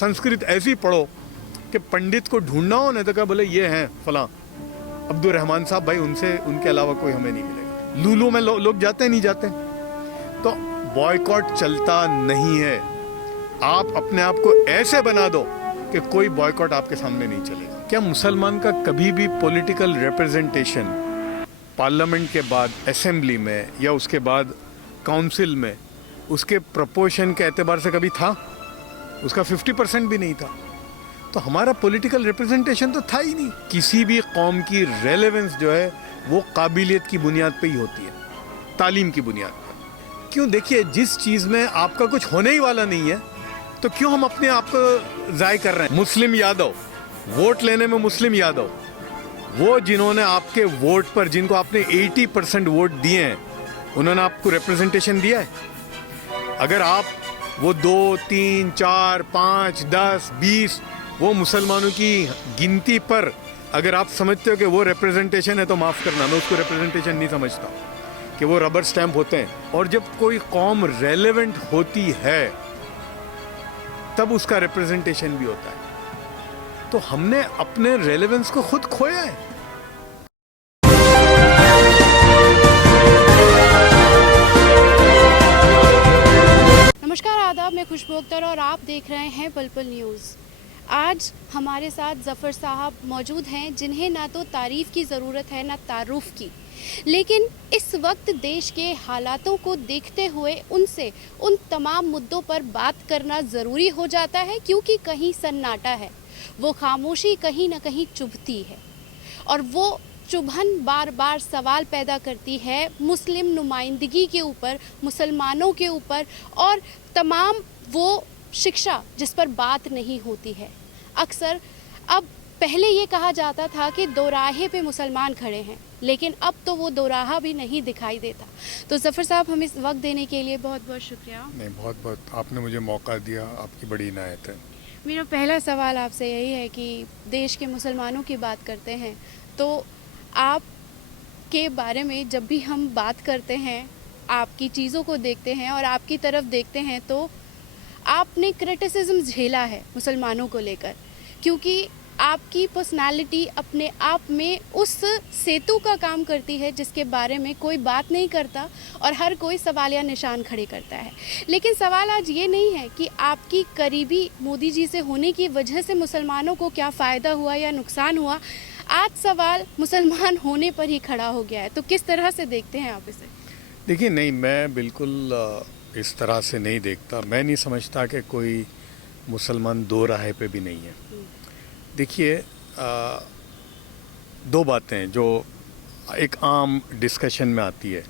संस्कृत ऐसी पढ़ो कि पंडित को ढूंढना हो, नहीं तो क्या बोले ये हैं फलां अब्दुल रहमान साहब, भाई उनसे उनके अलावा कोई हमें नहीं मिलेगा। लूलू में लोग जाते नहीं जाते। तो बॉयकॉट चलता नहीं है। आप अपने आप को ऐसे बना दो कि कोई बॉयकॉट आपके सामने नहीं चलेगा। क्या मुसलमान का कभी भी पॉलिटिकल रिप्रेजेंटेशन पार्लियामेंट के बाद असेंबली में या उसके बाद काउंसिल में उसके प्रपोर्शन के एतबार से कभी था? उसका 50% भी नहीं था। तो हमारा पॉलिटिकल रिप्रेजेंटेशन तो था ही नहीं। किसी भी कौम की रेलेवेंस जो है वो काबिलियत की बुनियाद पे ही होती है, तालीम की बुनियाद पर। क्यों? देखिए, जिस चीज़ में आपका कुछ होने ही वाला नहीं है तो क्यों हम अपने आप को ज़ाय कर रहे हैं? मुस्लिम यादव, वोट लेने में मुस्लिम यादव, वो जिन्होंने आपके वोट पर, जिनको आपने 80% वोट दिए हैं, उन्होंने आपको रिप्रेजेंटेशन दिया है? अगर आप वो 2, 3, 4, 5, 10, 20 वो मुसलमानों की गिनती पर अगर आप समझते हो कि वो रिप्रेजेंटेशन है तो माफ़ करना, मैं उसको रिप्रेजेंटेशन नहीं समझता, कि वो रबर स्टैम्प होते हैं। और जब कोई कौम रेलेवेंट होती है तब उसका रिप्रेजेंटेशन भी होता है। तो हमने अपने रेलेवेंस को खुद खोया है। नमस्कार, आदाब, मैं खुशबू अख्तर और आप देख रहे हैं पल पल न्यूज़। आज हमारे साथ ज़फ़र साहब मौजूद हैं, जिन्हें ना तो तारीफ़ की ज़रूरत है ना तारुफ़ की, लेकिन इस वक्त देश के हालातों को देखते हुए उनसे उन तमाम मुद्दों पर बात करना ज़रूरी हो जाता है, क्योंकि कहीं सन्नाटा है, वो खामोशी कहीं ना कहीं चुभती है और वो चुभन बार बार सवाल पैदा करती है मुस्लिम नुमाइंदगी के ऊपर, मुसलमानों के ऊपर और तमाम वो शिक्षा जिस पर बात नहीं होती है। अक्सर अब पहले ये कहा जाता था कि दोराहे पे मुसलमान खड़े हैं, लेकिन अब तो वो दोराहा भी नहीं दिखाई देता। तो ज़फ़र साहब, हम इस वक्त देने के लिए बहुत बहुत शुक्रिया। नहीं, बहुत बहुत आपने मुझे मौका दिया, आपकी बड़ी इनायत है। मेरा पहला सवाल आपसे यही है कि देश के मुसलमानों की बात करते हैं तो आप के बारे में जब भी हम बात करते हैं, आपकी चीज़ों को देखते हैं और आपकी तरफ देखते हैं, तो आपने क्रिटिसिज्म झेला है मुसलमानों को लेकर, क्योंकि आपकी पर्सनालिटी अपने आप में उस सेतु का काम करती है जिसके बारे में कोई बात नहीं करता और हर कोई सवालिया निशान खड़े करता है। लेकिन सवाल आज ये नहीं है कि आपकी करीबी मोदी जी से होने की वजह से मुसलमानों को क्या फ़ायदा हुआ या नुकसान हुआ। आज सवाल मुसलमान होने पर ही खड़ा हो गया है। तो किस तरह से देखते हैं आप इसे? देखिए, नहीं, मैं बिल्कुल इस तरह से नहीं देखता। मैं नहीं समझता कि कोई मुसलमान दो राह पे भी नहीं है। देखिए, दो बातें जो एक आम डिस्कशन में आती है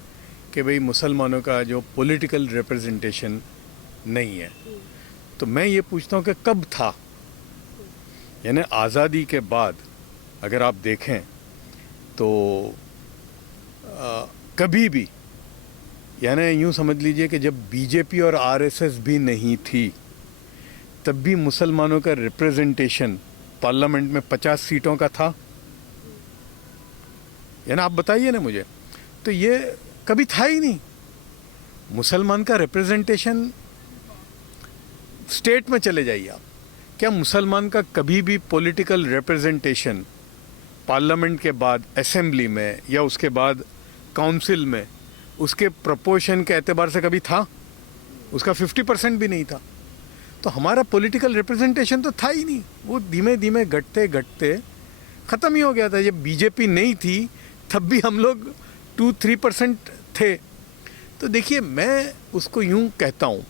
कि भाई मुसलमानों का जो पॉलिटिकल रिप्रेजेंटेशन नहीं है, तो मैं ये पूछता हूँ कि कब था? यानी आज़ादी के बाद अगर आप देखें तो कभी भी, यानी यूँ समझ लीजिए कि जब बीजेपी और आरएसएस भी नहीं थी तब भी मुसलमानों का रिप्रेजेंटेशन पार्लियामेंट में 50 सीटों का था। यानी आप बताइए ना मुझे, तो ये कभी था ही नहीं। मुसलमान का रिप्रेजेंटेशन, स्टेट में चले जाइए आप, क्या मुसलमान का कभी भी पॉलिटिकल रिप्रेजेंटेशन पार्लियामेंट के बाद असेंबली में या उसके बाद काउंसिल में उसके प्रपोर्शन के एतबार से कभी था? उसका 50% भी नहीं था। तो हमारा पॉलिटिकल रिप्रेजेंटेशन तो था ही नहीं। वो धीमे धीमे घटते घटते ख़त्म ही हो गया था। जब बीजेपी नहीं थी तब भी हम लोग 2-3% थे। तो देखिए, मैं उसको यूँ कहता हूँ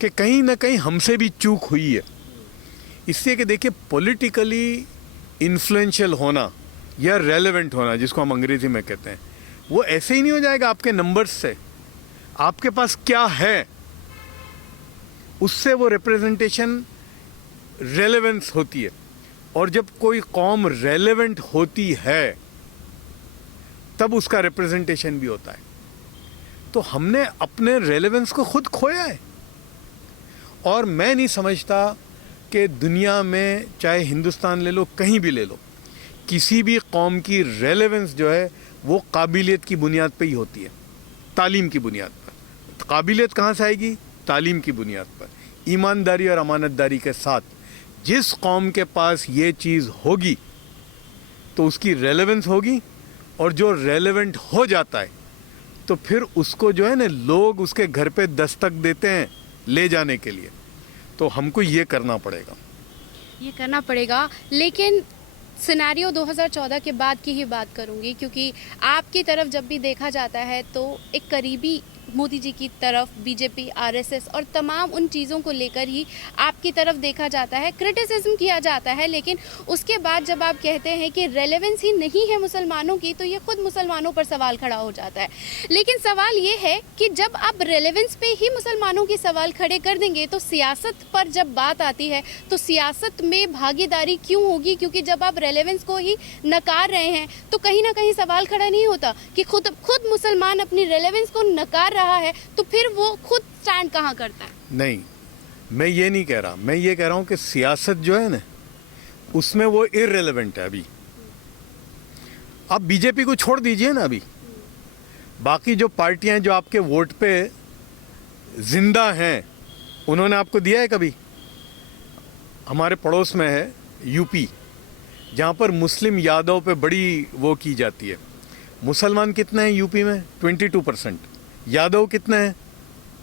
कि कहीं ना कहीं हमसे भी चूक हुई है। इसलिए कि देखिए, पॉलिटिकली इन्फ्लुएंशियल होना या रेलेवेंट होना, जिसको हम अंग्रेज़ी में कहते हैं, वो ऐसे ही नहीं हो जाएगा आपके नंबर्स से। आपके पास क्या है उससे वो रिप्रेजेंटेशन, रेलेवेंस होती है। और जब कोई कौम रेलेवेंट होती है तब उसका रिप्रेजेंटेशन भी होता है। तो हमने अपने रेलेवेंस को खुद खोया है। और मैं नहीं समझता कि दुनिया में, चाहे हिंदुस्तान ले लो, कहीं भी ले लो, किसी भी कौम की रेलेवेंस जो है वो काबिलियत की बुनियाद पे ही होती है, तालीम की बुनियाद पर। काबिलियत कहाँ से आएगी? तालीम की बुनियाद पर। ईमानदारी और अमानतदारी के साथ जिस कौम के पास ये चीज़ होगी तो उसकी रेलेवेंस होगी, और जो रेलेवेंट हो जाता है तो फिर उसको जो है ना लोग उसके घर पे दस्तक देते हैं ले जाने के लिए। तो हमको ये करना पड़ेगा, ये करना पड़ेगा। लेकिन सिनेरियो 2014 के बाद की ही बात करूंगी, क्योंकि आपकी तरफ जब भी देखा जाता है तो एक करीबी मोदी जी की तरफ बीजेपी, आरएसएस और तमाम उन चीज़ों को लेकर ही आपकी तरफ देखा जाता है, क्रिटिसिज्म किया जाता है। लेकिन उसके बाद जब आप कहते हैं कि रेलेवेंस ही नहीं है मुसलमानों की, तो ये खुद मुसलमानों पर सवाल खड़ा हो जाता है। लेकिन सवाल ये है कि जब आप रेलेवेंस पे ही मुसलमानों के सवाल खड़े कर देंगे तो सियासत पर जब बात आती है तो सियासत में भागीदारी क्यों होगी? क्योंकि जब आप रेलेवेंस को ही नकार रहे हैं तो कहीं ना कहीं सवाल खड़ा नहीं होता कि खुद मुसलमान अपनी रेलेवेंस को नकार रहा है तो फिर वो खुद स्टैंड कहाँ करता है? नहीं, मैं ये नहीं कह रहा, मैं ये कह रहा हूं कि सियासत जो है ना उसमें वो इररिलेवेंट है। अभी आप बीजेपी को छोड़ दीजिए ना, अभी बाकी जो पार्टियां जो आपके वोट पे जिंदा हैं उन्होंने आपको दिया है कभी? हमारे पड़ोस में है यूपी, जहां पर मुस्लिम यादव पे बड़ी वो की जाती है। मुसलमान कितने हैं यूपी में? 22%। यादव कितने हैं?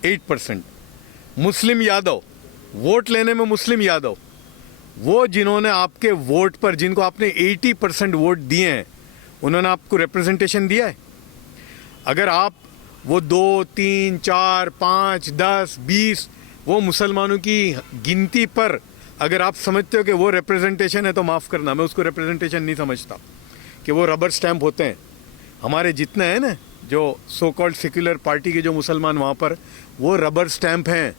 8%। मुस्लिम यादव, वोट लेने में मुस्लिम यादव, वो जिन्होंने आपके वोट पर, जिनको आपने 80% वोट दिए हैं, उन्होंने आपको रिप्रेजेंटेशन दिया है? अगर आप वो 2, 3, 4, 5, 10, 20 वो मुसलमानों की गिनती पर अगर आप समझते हो कि वो रिप्रेजेंटेशन है तो माफ़ करना, मैं उसको रिप्रेजेंटेशन नहीं समझता। कि वो रबर स्टैंप होते हैं। हमारे जितने हैं ना जो सो कॉल्ड सेक्युलर पार्टी के जो मुसलमान वहाँ पर, वो रबर स्टैंप हैं।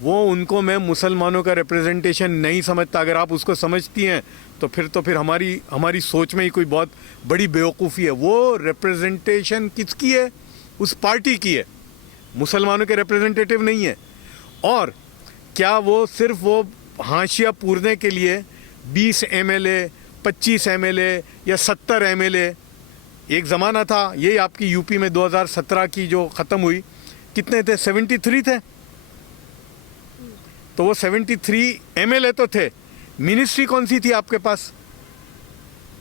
वो उनको मैं मुसलमानों का रिप्रेजेंटेशन नहीं समझता। अगर आप उसको समझती हैं तो फिर हमारी सोच में ही कोई बहुत बड़ी बेवकूफ़ी है। वो रिप्रेजेंटेशन किसकी है? उस पार्टी की है, मुसलमानों के रिप्रेजेंटेटिव नहीं है। और क्या वो सिर्फ वो हाशिया पूरने के लिए 20 MLA, 25 MLA या 70 MLA, एक ज़माना था, यही आपकी यूपी में 2017 की जो ख़त्म हुई, कितने थे? 73 थे। तो वो 73 MLA तो थे, मिनिस्ट्री कौन सी थी आपके पास?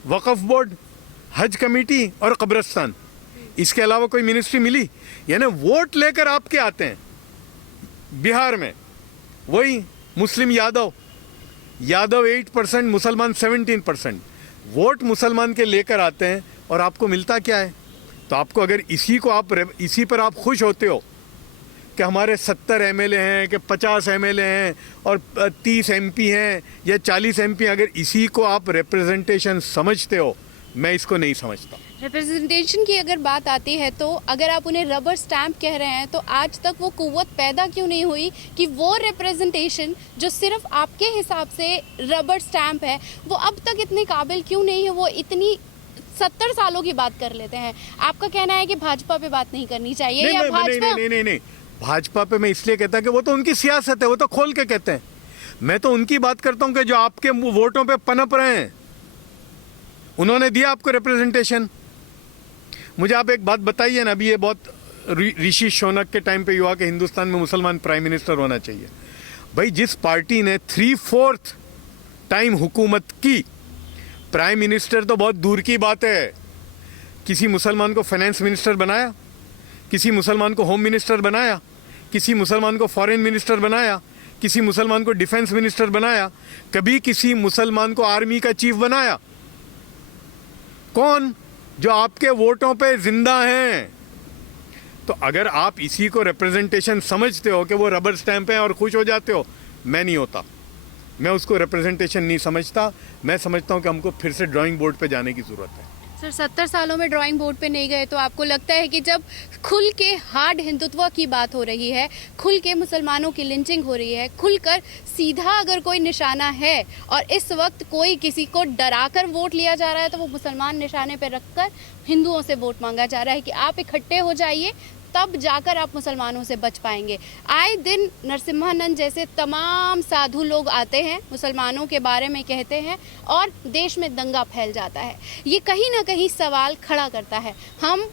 वक्फ बोर्ड, हज कमेटी और कब्रिस्तान। इसके अलावा कोई मिनिस्ट्री मिली? यानी वोट लेकर आपके आते हैं। बिहार में वही मुस्लिम यादव 8%, मुसलमान 17%। वोट मुसलमान के लेकर आते हैं और आपको मिलता क्या है? तो आपको अगर इसी पर आप खुश होते हो कि हमारे 70 MLA हैं, कि 50 MLA हैं और 30 MP हैं या 40 MP, अगर इसी को आप रिप्रेजेंटेशन समझते हो, मैं इसको नहीं समझता। रिप्रेजेंटेशन की अगर बात आती है तो अगर आप उन्हें रबर स्टैम्प कह रहे हैं तो आज तक वो कुव्वत पैदा क्यों नहीं हुई कि वो रिप्रेजेंटेशन जो सिर्फ आपके हिसाब से रबर स्टैम्प है, वो अब तक इतने काबिल क्यों नहीं है? वो इतनी 70 सालों की बात कर लेते हैं। आपका कहना है कि भाजपा पे बात नहीं करनी चाहिए या भाजपा? नहीं, भाजपा पे मैं इसलिए कहता कि वो तो उनकी सियासत है, वो तो खोल के कहते हैं। मैं तो उनकी बात करता हूँ कि जो आपके वोटों पे पनप रहे हैं, उन्होंने दिया आपको रिप्रेजेंटेशन। मुझे आप एक बात बताइए ना, अभी ये बहुत ऋषि शोनक के टाइम पे हुआ कि हिंदुस्तान में मुसलमान प्राइम मिनिस्टर होना चाहिए। भाई, जिस पार्टी ने 3/4 टाइम हुकूमत की, प्राइम मिनिस्टर तो बहुत दूर की बात है। किसी मुसलमान को फाइनेंस मिनिस्टर बनाया, किसी मुसलमान को होम मिनिस्टर बनाया, किसी मुसलमान को फॉरेन मिनिस्टर बनाया, किसी मुसलमान को डिफेंस मिनिस्टर बनाया, कभी किसी मुसलमान को आर्मी का चीफ बनाया? कौन? जो आपके वोटों पे जिंदा हैं। तो अगर आप इसी को रिप्रेजेंटेशन समझते हो कि वो रबर स्टैंप है और खुश हो जाते हो, मैं नहीं होता। मैं उसको रिप्रेजेंटेशन नहीं समझता। मैं समझता हूँ कि हमको फिर से ड्राइंग बोर्ड पे जाने की ज़रूरत है। सर, 70 सालों में ड्राइंग बोर्ड पे नहीं गए तो आपको लगता है कि जब खुल के हार्ड हिंदुत्व की बात हो रही है, खुल के मुसलमानों की लिंचिंग हो रही है, खुलकर सीधा अगर कोई निशाना है और इस वक्त कोई किसी को डराकर वोट लिया जा रहा है तो वो मुसलमान निशाने पे रखकर हिंदुओं से वोट मांगा जा रहा है कि आप इकट्ठे हो जाइए, तब जाकर आप मुसलमानों से बच पाएंगे। आए दिन नरसिम्हानंद जैसे तमाम साधु लोग आते हैं, मुसलमानों के बारे में कहते हैं और देश में दंगा फैल जाता है। ये कहीं ना कहीं सवाल खड़ा करता है। हम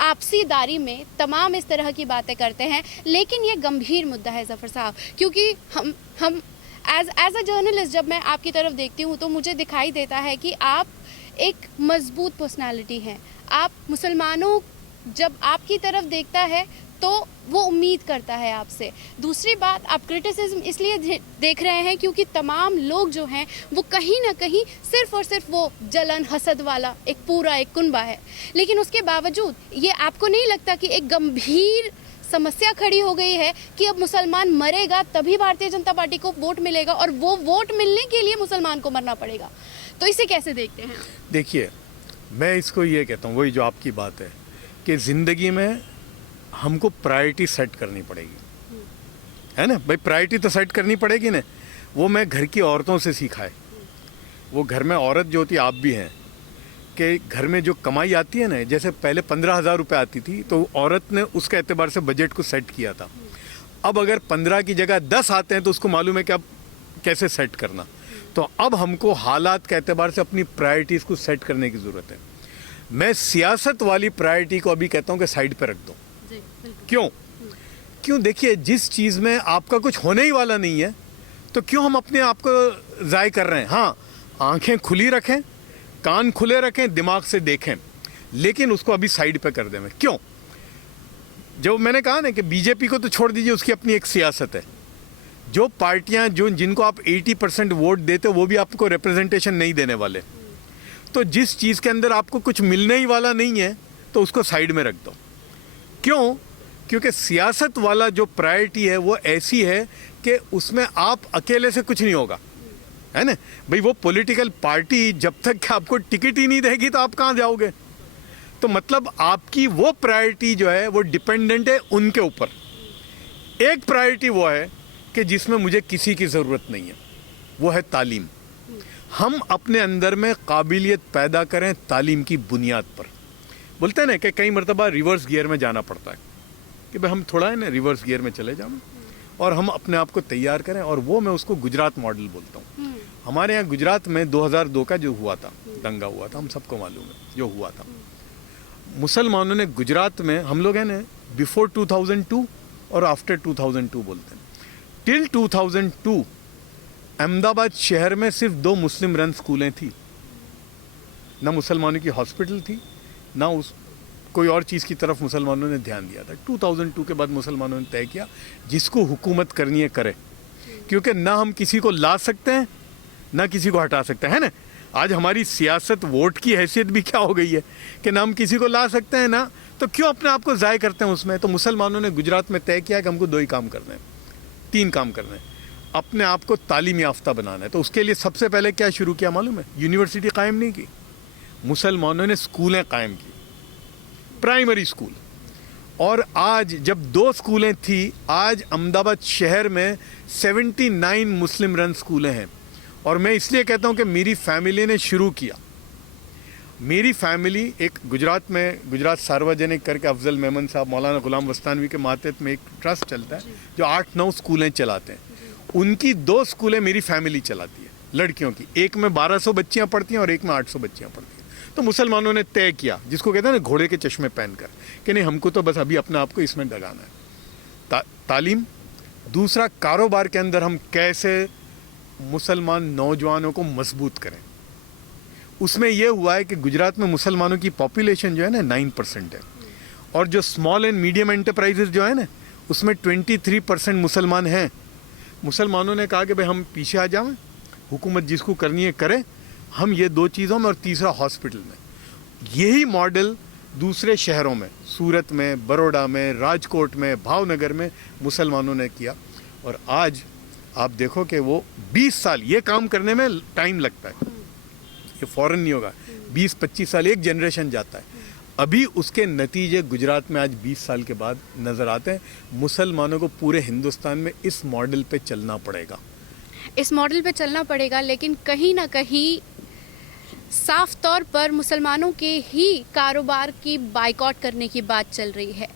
आपसी दारी में तमाम इस तरह की बातें करते हैं, लेकिन ये गंभीर मुद्दा है ज़फ़र साहब, क्योंकि हम एज अ जर्नलिस्ट जब मैं आपकी तरफ देखती हूँ तो मुझे दिखाई देता है कि आप एक मजबूत पर्सनालिटी हैं। आप मुसलमानों जब आपकी तरफ देखता है तो वो उम्मीद करता है आपसे। दूसरी बात, आप क्रिटिसिज्म इसलिए देख रहे हैं क्योंकि तमाम लोग जो हैं वो कहीं ना कहीं सिर्फ और सिर्फ वो जलन हसद वाला एक पूरा एक कुनबा है, लेकिन उसके बावजूद ये आपको नहीं लगता कि एक गंभीर समस्या खड़ी हो गई है कि अब मुसलमान मरेगा तभी भारतीय जनता पार्टी को वोट मिलेगा, और वो वोट मिलने के लिए मुसलमान को मरना पड़ेगा? तो इसे कैसे देखते हैं? देखिए, मैं इसको ये कहता हूँ, वही जो आपकी बात है कि ज़िंदगी में हमको प्रायोरिटी सेट करनी पड़ेगी, है ना भाई? प्रायोरिटी तो सेट करनी पड़ेगी ना। वो मैं घर की औरतों से सीखा है। वो घर में औरत जो होती, आप भी हैं, कि घर में जो कमाई आती है ना, जैसे पहले 15,000 रुपये आती थी तो औरत ने उसके एतबार से बजट को सेट किया था। अब अगर 15 की जगह 10 आते हैं तो उसको मालूम है कि अब कैसे सेट करना। तो अब हमको हालात के एतबार से अपनी प्रायोरिटीज़ को सेट करने की ज़रूरत है। मैं सियासत वाली प्रायोरिटी को अभी कहता हूँ कि साइड पर रख दो। क्यों? देखिए, जिस चीज़ में आपका कुछ होने ही वाला नहीं है तो क्यों हम अपने आप को ज़ाय कर रहे हैं? हाँ, आंखें खुली रखें, कान खुले रखें, दिमाग से देखें, लेकिन उसको अभी साइड पे कर दें। क्यों? जो मैंने कहा ना कि बीजेपी को तो छोड़ दीजिए, उसकी अपनी एक सियासत है। जो पार्टियां जिनको आप 80% वोट देते हो वो भी आपको रिप्रेजेंटेशन नहीं देने वाले। तो जिस चीज़ के अंदर आपको कुछ मिलने ही वाला नहीं है तो उसको साइड में रख दो। क्यों? क्योंकि सियासत वाला जो प्रायोरिटी है वो ऐसी है कि उसमें आप अकेले से कुछ नहीं होगा, है ना भाई? वो पॉलिटिकल पार्टी जब तक कि आपको टिकट ही नहीं देगी तो आप कहाँ जाओगे? तो मतलब आपकी वो प्रायोरिटी जो है वो डिपेंडेंट है उनके ऊपर। एक प्रायोरिटी वो है कि जिसमें मुझे किसी की ज़रूरत नहीं है, वो है तालीम। हम अपने अंदर में काबिलियत पैदा करें तालीम की बुनियाद पर। बोलते हैं ना कि कई मरतबा रिवर्स गियर में जाना पड़ता है कि भाई हम थोड़ा है ना रिवर्स गियर में चले जाएं और हम अपने आप को तैयार करें, और वो मैं उसको गुजरात मॉडल बोलता हूँ। हमारे यहाँ गुजरात में 2002 का जो हुआ था, दंगा हुआ था, हम सबको मालूम है जो हुआ था। मुसलमानों ने गुजरात में, हम लोग हैं ना बिफोर 2002 और आफ्टर 2002 बोलते हैं, टिल 2002 अहमदाबाद शहर में सिर्फ 2 मुस्लिम रन स्कूलें थी। ना मुसलमानों की हॉस्पिटल थी, ना उस कोई और चीज़ की तरफ मुसलमानों ने ध्यान दिया था। 2002 के बाद मुसलमानों ने तय किया जिसको हुकूमत करनी है करे, क्योंकि ना हम किसी को ला सकते हैं ना किसी को हटा सकते हैं, है ना? आज हमारी सियासत वोट की हैसियत भी क्या हो गई है कि ना हम किसी को ला सकते हैं ना, तो क्यों अपने आप को ज़ाय करते हैं उसमें? तो मुसलमानों ने गुजरात में तय किया कि हमको 2 ही काम करने हैं, 3 काम करने हैं। अपने आप को तालीम याफ्ता बनाना है। तो उसके लिए सबसे पहले क्या शुरू किया मालूम है? यूनिवर्सिटी कायम नहीं की, मुसलमानों ने स्कूलें कायम की, प्राइमरी स्कूल। और आज जब 2 स्कूलें थी, आज अहमदाबाद शहर में 79 मुस्लिम रन स्कूलें हैं। और मैं इसलिए कहता हूं कि मेरी फैमिली ने शुरू किया। मेरी फैमिली एक गुजरात में, गुजरात सार्वजनिक करके अफजल मेमन साहब, मौलाना गुलाम वस्तानवी के मातहत में एक ट्रस्ट चलता है जो 8-9 स्कूलें चलाते हैं। उनकी 2 स्कूलें मेरी फैमिली चलाती है, लड़कियों की। एक में 1200 बच्चियाँ पढ़ती हैं और एक में 800 बच्चियाँ पढ़ती हैं। तो मुसलमानों ने तय किया, जिसको कहते हैं ना घोड़े के चश्मे पहनकर, कि नहीं हमको तो बस अभी अपने आप को इसमें डगाना है। तालीम। दूसरा, कारोबार के अंदर हम कैसे मुसलमान नौजवानों को मजबूत करें। उसमें यह हुआ है कि गुजरात में मुसलमानों की पॉपुलेशन जो है ना 9% है, और जो स्मॉल एंड मीडियम एंटरप्राइजेस जो है ना उसमें 23% मुसलमान हैं। मुसलमानों ने कहा कि भाई हम पीछे आ जाएं, हुकूमत जिसको करनी है करे, हम ये 2 चीज़ों में, और तीसरा हॉस्पिटल में। यही मॉडल दूसरे शहरों में, सूरत में, बड़ौदा में, राजकोट में, भावनगर में मुसलमानों ने किया। और आज आप देखो कि वो 20 साल, ये काम करने में टाइम लगता है, ये फ़ौरन नहीं होगा, 20-25 साल, एक जनरेशन जाता है। अभी उसके नतीजे गुजरात में आज 20 साल के बाद नज़र आते हैं। मुसलमानों को पूरे हिंदुस्तान में इस मॉडल पे चलना पड़ेगा, इस मॉडल पे चलना पड़ेगा। लेकिन कहीं ना कहीं साफ तौर पर मुसलमानों के ही कारोबार की बाइकॉट करने की बात चल रही है।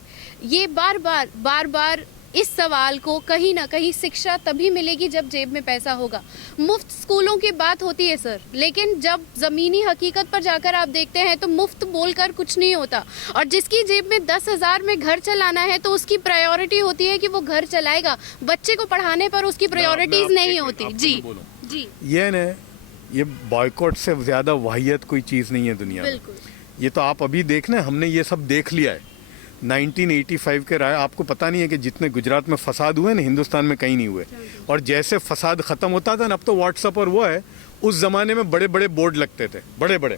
ये बार बार इस सवाल को कहीं ना कहीं शिक्षा तभी मिलेगी जब जेब में पैसा होगा। मुफ्त स्कूलों की बात होती है सर, लेकिन जब ज़मीनी हकीकत पर जाकर आप देखते हैं तो मुफ्त बोलकर कुछ नहीं होता। और जिसकी जेब में 10,000 में घर चलाना है तो उसकी प्रायोरिटी होती है कि वो घर चलाएगा, बच्चे को पढ़ाने पर उसकी प्रायोरिटीज़ नहीं होती। जी जी, ये बॉयकॉट से ज़्यादा वाहियत कोई चीज़ नहीं है दुनिया में। बिल्कुल। ये तो आप अभी देखना, हमने ये सब देख लिया है 1985 के राय। आपको पता नहीं है कि जितने गुजरात में फसाद हुए ना, हिंदुस्तान में कहीं नहीं हुए। और जैसे फसाद ख़त्म होता था ना, अब तो व्हाट्सएप और वो है, उस ज़माने में बड़े बड़े बोर्ड लगते थे, बड़े बड़े।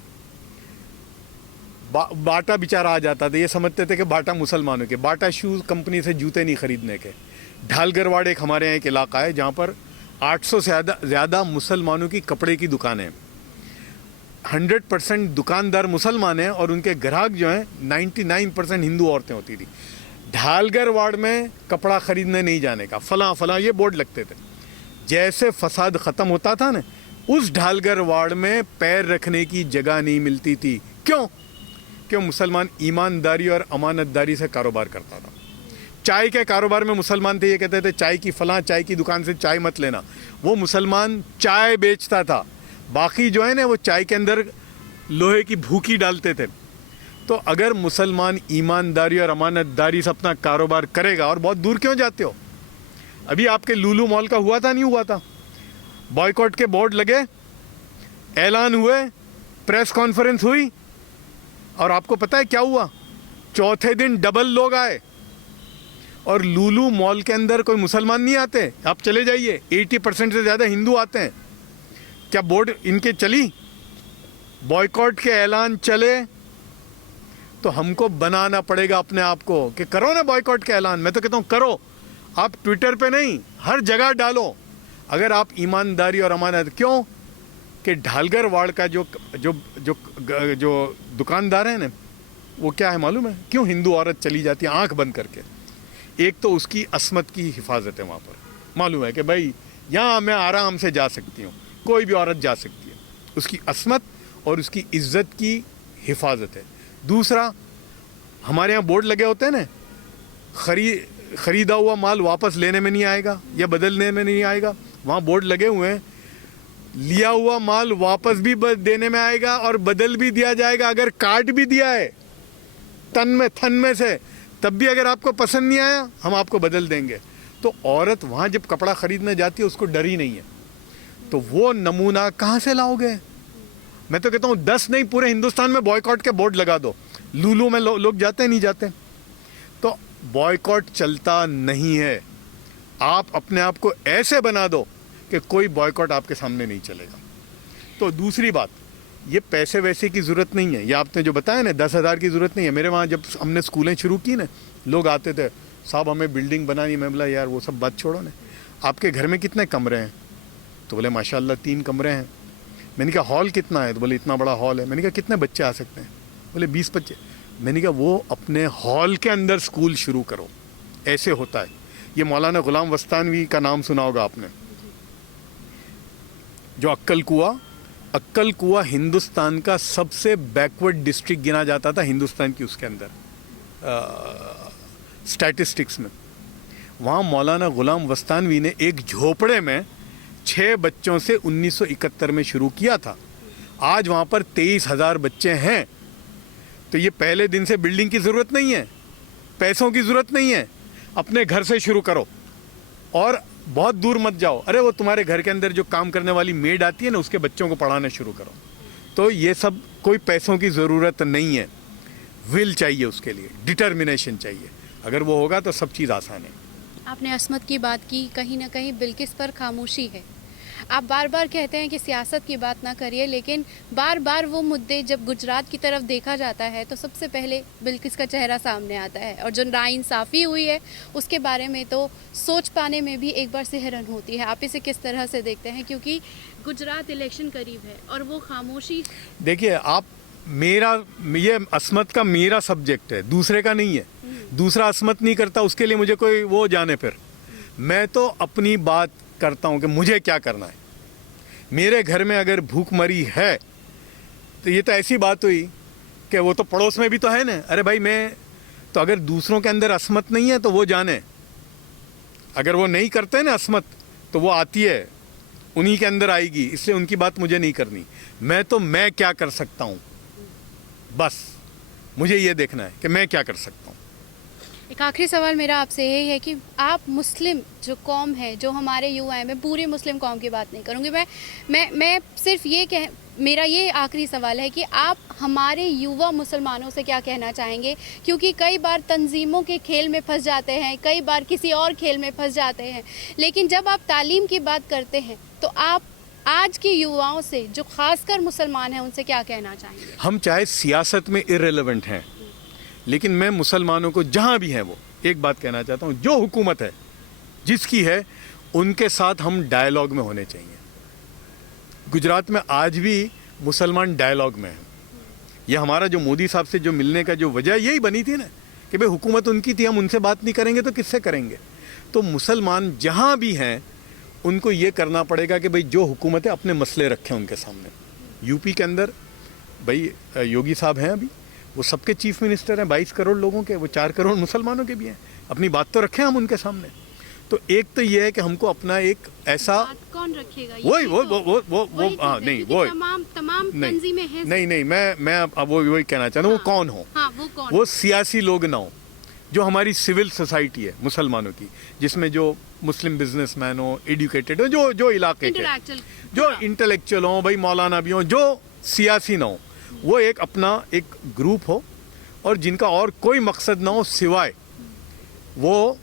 बाटा बेचारा आ जाता था, ये समझते थे कि बाटा मुसलमानों के, बाटा शूज़ कंपनी से जूते नहीं खरीदने के। ढालगरवाड़ एक हमारे यहाँ एक इलाका है जहाँ पर 800 से ज़्यादा मुसलमानों की कपड़े की दुकानें हैं। 100% दुकानदार मुसलमान हैं और उनके ग्राहक जो हैं 99% हिंदू औरतें होती थी। ढालगर वार्ड में कपड़ा खरीदने नहीं जाने का, फलां फलां ये बोर्ड लगते थे। जैसे फसाद ख़त्म होता था ना, उस ढालगर वार्ड में पैर रखने की जगह नहीं मिलती थी। क्यों मुसलमान ईमानदारी और अमानतदारी से कारोबार करता था। चाय के कारोबार में मुसलमान थे, ये कहते थे चाय की फलां चाय की दुकान से चाय मत लेना। वो मुसलमान चाय बेचता था, बाकी जो है ना वो चाय के अंदर लोहे की भूकी डालते थे। तो अगर मुसलमान ईमानदारी और अमानतदारी से अपना कारोबार करेगा, और बहुत दूर क्यों जाते हो, अभी आपके लुलु मॉल का हुआ था नहीं हुआ था, बॉयकॉट के बोर्ड लगे, ऐलान हुए, प्रेस कॉन्फ्रेंस हुई, और आपको पता है क्या हुआ? चौथे दिन डबल लोग आए। और लुलु मॉल के अंदर कोई मुसलमान नहीं आते, आप चले जाइए, 80% से ज़्यादा हिंदू आते हैं। क्या बोर्ड इनके चली? बॉयकॉट के ऐलान चले तो हमको बनाना पड़ेगा अपने आप को कि करो ना बॉयकॉट के ऐलान। मैं तो कहता हूँ करो, आप ट्विटर पे नहीं, हर जगह डालो। अगर आप ईमानदारी और अमानत, क्यों कि ढालगर वाड़ का जो जो जो जो दुकानदार है ना, वो क्या है मालूम है क्यों हिंदू औरत चली जाती है आंख बंद करके? एक तो उसकी अस्मत की हिफाजत है, वहाँ पर मालूम है कि भाई यहाँ मैं आराम से जा सकती हूँ, कोई भी औरत जा सकती है, उसकी अस्मत और उसकी इज्जत की हिफाजत है। दूसरा, हमारे यहाँ बोर्ड लगे होते हैं ना, खरीदा हुआ माल वापस लेने में नहीं आएगा या बदलने में नहीं आएगा, वहाँ बोर्ड लगे हुए हैं। लिया हुआ माल वापस भी देने में आएगा और बदल भी दिया जाएगा। अगर काट भी दिया है थन में से, तब भी अगर आपको पसंद नहीं आया हम आपको बदल देंगे। तो औरत वहाँ जब कपड़ा खरीदने जाती है उसको डर ही नहीं है। तो वो नमूना कहाँ से लाओगे? मैं तो कहता हूँ 10 नहीं, पूरे हिंदुस्तान में बॉयकॉट के बोर्ड लगा दो। लुलु में लोग जाते नहीं जाते? तो बॉयकॉट चलता नहीं है। आप अपने आप को ऐसे बना दो कि कोई बॉयकॉट आपके सामने नहीं चलेगा। तो दूसरी बात, ये पैसे वैसे की ज़रूरत नहीं है। ये आपने जो बताया ना 10,000 की ज़रूरत नहीं है। मेरे वहाँ जब हमने स्कूलें शुरू की ना, लोग आते थे, साहब हमें बिल्डिंग बनानी। मैं बोला यार वो सब बात छोड़ो ना, आपके घर में कितने कमरे हैं? तो बोले माशाल्लाह 3 कमरे हैं। मैंने कहा हॉल कितना है? तो बोले इतना बड़ा हॉल है। मैंने कहा कितने बच्चे आ सकते हैं? बोले 20 बच्चे। मैंने कहा वो अपने हॉल के अंदर स्कूल शुरू करो। ऐसे होता है। ये मौलाना गुलाम वस्तानवी का नाम सुना होगा आपने, जो अक्कल कुआ हिंदुस्तान का सबसे बैकवर्ड डिस्ट्रिक्ट गिना जाता था हिंदुस्तान की, उसके अंदर स्टैटिस्टिक्स में। वहाँ मौलाना गुलाम वस्तानवी ने एक झोपड़े में 6 बच्चों से 1971 में शुरू किया था। आज वहाँ पर 23,000 बच्चे हैं। तो ये पहले दिन से बिल्डिंग की ज़रूरत नहीं है, पैसों की ज़रूरत नहीं है। अपने घर से शुरू करो और बहुत दूर मत जाओ। अरे वो तुम्हारे घर के अंदर जो काम करने वाली मेड आती है ना, उसके बच्चों को पढ़ाना शुरू करो। तो ये सब कोई पैसों की ज़रूरत नहीं है, विल चाहिए उसके लिए, डिटर्मिनेशन चाहिए। अगर वो होगा तो सब चीज़ आसान है। आपने अस्मत की बात की, कहीं ना कहीं बिल्किस पर खामोशी है। आप बार बार कहते हैं कि सियासत की बात ना करिए, लेकिन बार बार वो मुद्दे जब गुजरात की तरफ देखा जाता है तो सबसे पहले बिल्किस का चेहरा सामने आता है। और जो नाइंसाफ़ी हुई है उसके बारे में तो सोच पाने में भी एक बार सिहरन होती है। आप इसे किस तरह से देखते हैं, क्योंकि गुजरात इलेक्शन करीब है और वो खामोशी? देखिए आप, ये अस्मत का मेरा सब्जेक्ट है, दूसरे का नहीं है। दूसरा अस्मत नहीं करता, उसके लिए मुझे कोई वो जाने। फिर मैं तो अपनी बात करता हूँ कि मुझे क्या करना है। मेरे घर में अगर भूखमरी है तो ये तो ऐसी बात हुई कि वो तो पड़ोस में भी तो है ना। अरे भाई मैं तो, अगर दूसरों के अंदर अस्मत नहीं है तो वो जाने, अगर वो नहीं करते ना असमत, तो वो आती है, उन्हीं के अंदर आएगी, इसलिए उनकी बात मुझे नहीं करनी। मैं क्या कर सकता हूँ, बस मुझे ये देखना है कि मैं क्या कर सकता हूँ। एक आखिरी सवाल मेरा आपसे यही है कि आप मुस्लिम जो कौम है, जो हमारे युवा हैं, मैं पूरी मुस्लिम कौम की बात नहीं करूँगी, मैं सिर्फ ये मेरा ये आखिरी सवाल है कि आप हमारे युवा मुसलमानों से क्या कहना चाहेंगे, क्योंकि कई बार तंजीमों के खेल में फंस जाते हैं, कई बार किसी और खेल में फंस जाते हैं, लेकिन जब आप तालीम की बात करते हैं तो आप आज के युवाओं से, जो खासकर मुसलमान हैं, उनसे क्या कहना चाहेंगे? हम चाहे सियासत में इर्रेलेवेंट हैं, लेकिन मैं मुसलमानों को जहाँ भी हैं वो एक बात कहना चाहता हूँ, जो हुकूमत है जिसकी है, उनके साथ हम डायलॉग में होने चाहिए। गुजरात में आज भी मुसलमान डायलॉग में हैं। ये हमारा जो मोदी साहब से जो मिलने का जो वजह यही बनी थी ना, कि भाई हुकूमत उनकी थी, हम उनसे बात नहीं करेंगे तो किससे करेंगे। तो मुसलमान जहाँ भी हैं उनको ये करना पड़ेगा कि भाई जो हुकूमत है अपने मसले रखें उनके सामने। यूपी के अंदर भाई योगी साहब हैं, अभी वो सबके चीफ मिनिस्टर हैं, 22 करोड़ लोगों के, वो 4 करोड़ मुसलमानों के भी हैं। अपनी बात तो रखें हम उनके सामने। तो एक तो ये है कि हमको अपना एक ऐसा, कौन रखेगा? वही हाँ, नहीं वो तमाम तंजीमें हैं। नहीं मैं अब वही कहना चाहता हूँ, वो कौन हो, वो कौन? वो सियासी लोग ना हो, जो हमारी सिविल सोसाइटी है मुसलमानों की, जिसमें जो मुस्लिम बिजनेसमैन हो, एजुकेटेड हो, जो इलाके के, जो इंटेलेक्चुअल हो, भाई मौलाना भी हो, जो सियासी ना हो, वो एक अपना एक ग्रुप हो, और जिनका और कोई मकसद ना हो सिवाय वो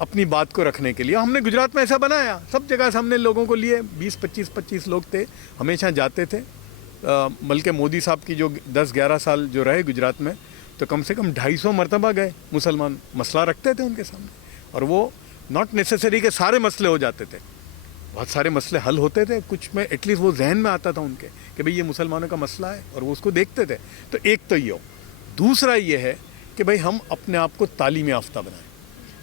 अपनी बात को रखने के लिए। हमने गुजरात में ऐसा बनाया, सब जगह से हमने लोगों को लिए, 20-25 लोग थे, हमेशा जाते थे। बल्कि मोदी साहब की जो 10-11 साल जो रहे गुजरात में, तो कम से कम 250 मरतबा गए मुसलमान, मसला रखते थे उनके सामने, और वो नॉट नेसेसरी के सारे मसले हो जाते थे, बहुत सारे मसले हल होते थे, कुछ में एटलीस्ट वो जहन में आता था उनके कि भाई ये मुसलमानों का मसला है, और वो उसको देखते थे। तो एक तो ये हो, दूसरा ये है कि भाई हम अपने आप को तालीम याफ्ता बनाएं।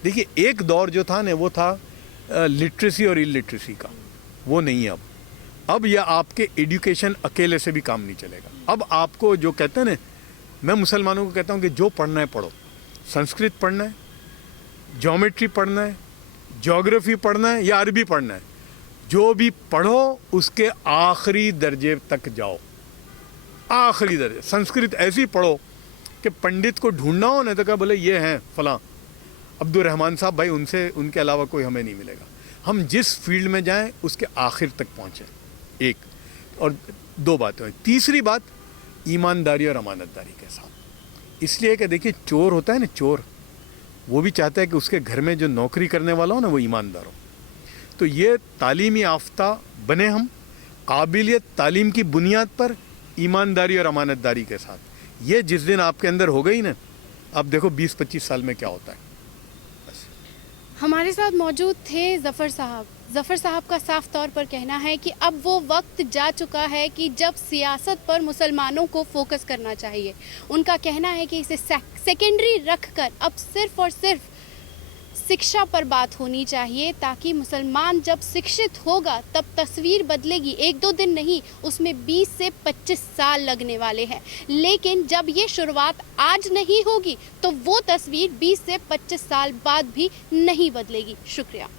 देखिए, एक दौर जो था ना, वो था लिटरेसी और इलिटरेसी का, वो नहीं है अब यह आपके एजुकेशन अकेले से भी काम नहीं चलेगा। अब आपको जो कहते हैं ना, मैं मुसलमानों को कहता हूँ कि जो पढ़ना है पढ़ो, संस्कृत पढ़ना है, ज्योमेट्री पढ़ना है, ज्योग्राफी पढ़ना है या अरबी पढ़ना है, जो भी पढ़ो उसके आखिरी दर्जे तक जाओ, आखिरी दर्जे। संस्कृत ऐसी पढ़ो कि पंडित को ढूंढना हो ना, तो क्या बोले ये हैं फलां अब्दुल रहमान साहब, भाई उनसे, उनके अलावा कोई हमें नहीं मिलेगा। हम जिस फील्ड में जाएं उसके आखिर तक पहुँचें, एक। और दो बातें हुई। तीसरी बात, ईमानदारी और अमानतदारी के साथ। इसलिए कि देखिए, चोर होता है ना, चोर वो भी चाहता है कि उसके घर में जो नौकरी करने वाला हो ना, वो ईमानदार हो। तो ये तालीमी याफ्ता बने हम, काबिलियत तालीम की बुनियाद पर, ईमानदारी और अमानतदारी के साथ। ये जिस दिन आपके अंदर हो गई ना, आप देखो 20-25 साल में क्या होता है। हमारे साथ मौजूद थे ज़फ़र साहब। ज़फ़र साहब का साफ तौर पर कहना है कि अब वो वक्त जा चुका है कि जब सियासत पर मुसलमानों को फोकस करना चाहिए। उनका कहना है कि इसे सेकेंडरी रखकर अब सिर्फ और सिर्फ शिक्षा पर बात होनी चाहिए, ताकि मुसलमान जब शिक्षित होगा तब तस्वीर बदलेगी। 1-2 दिन नहीं, उसमें 20 से 25 साल लगने वाले हैं। लेकिन जब ये शुरुआत आज नहीं होगी तो वो तस्वीर 20 से 25 साल बाद भी नहीं बदलेगी। शुक्रिया।